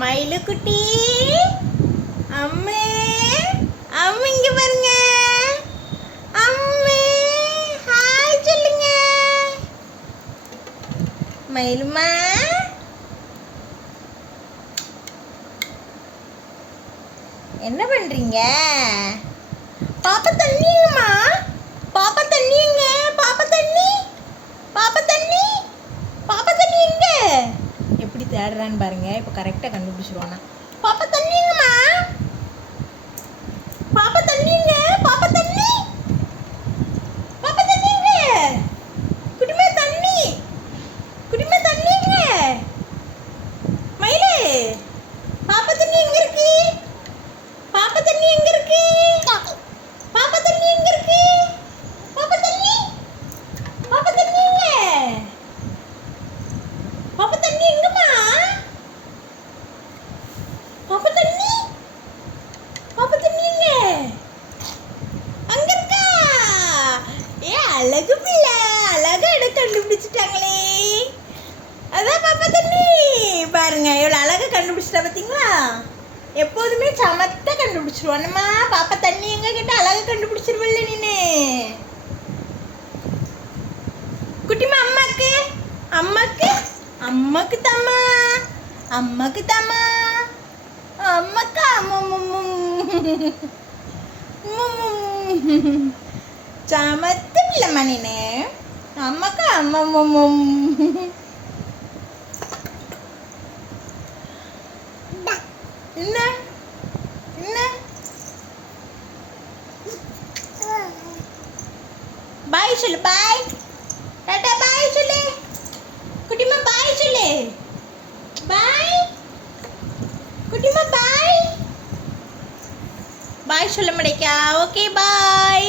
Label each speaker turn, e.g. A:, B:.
A: மயிலு குட்டி. அம்மே அம்மா இங்க பாருங்க. அம்மே ஹாய் சொல்லுங்க. மயிலுமா. என்ன பண்றீங்க பாப்பா தண்ணிங்கம்மா பாப்பா தண்ணிங்க பாப்பா தண்ணி பாப்பா தண்ணி பாப்பா தண்ணி எங்க எப்படி தேடுறான்னு பாருங்க. இப்போ கரெக்டாக கண்டுபிடிச்சிருவானா. பாப்பா தண்ணிங்கம்மா பாப்பா தண்ணிங்க பாப்பா தண்ணி பாப்பா தண்ணிங்க குடிமே தண்ணி குடிமே தண்ணிங்க மயிலே பாப்பா தண்ணி எங்க இருக்கு பாப்பா தண்ணி எங்க இருக்கு பாப்பா தண்ணி எங்க இருக்கு பாப்பா தண்ணி பாப்பா தண்ணி எங்க பாப்பா தண்ணி எங்கம்மா பாப்பா தண்ணி பாப்பா தண்ணி எங்க அங்க இருக்கா ஏ அழகு பிள்ளை அழகா இடம் கண்டுபிடிச்சிட்டாங்களே. அதான் பாப்பா தண்ணி பாருங்க எவ்வளோ அழகா கண்டுபிடிச்சிட்டா பார்த்தீங்களா எப்போதுமே சமத்தா கண்டுபிடிச்சிருவானம்மா பாப்பா தண்ணி எங்க கிட்ட அழகா கண்டுபிடிச்சிருவல்ல நீனு குட்டிமா அம்மாக்கு? அம்மாக்கு? அம்மாக்கு தாம்மா. அம்மாக்கு தாம்மா. அம்மாக்கா சமத்து ചമത്ത് പിള്ളമണിനെ നമുക്ക് അമ്മമ്മ എന്നാ എന്നാ ബൈ ചൊല്ലു ബൈ ടാറ്റ ബൈ ചൊല്ലേ കുട്ടിമ്മ ബൈ ചൊല്ലേ ബൈ കുട്ടിമ്മ ബൈ ബൈ ചൊല്ല മടയ്ക്ക ഓക്കെ ബൈ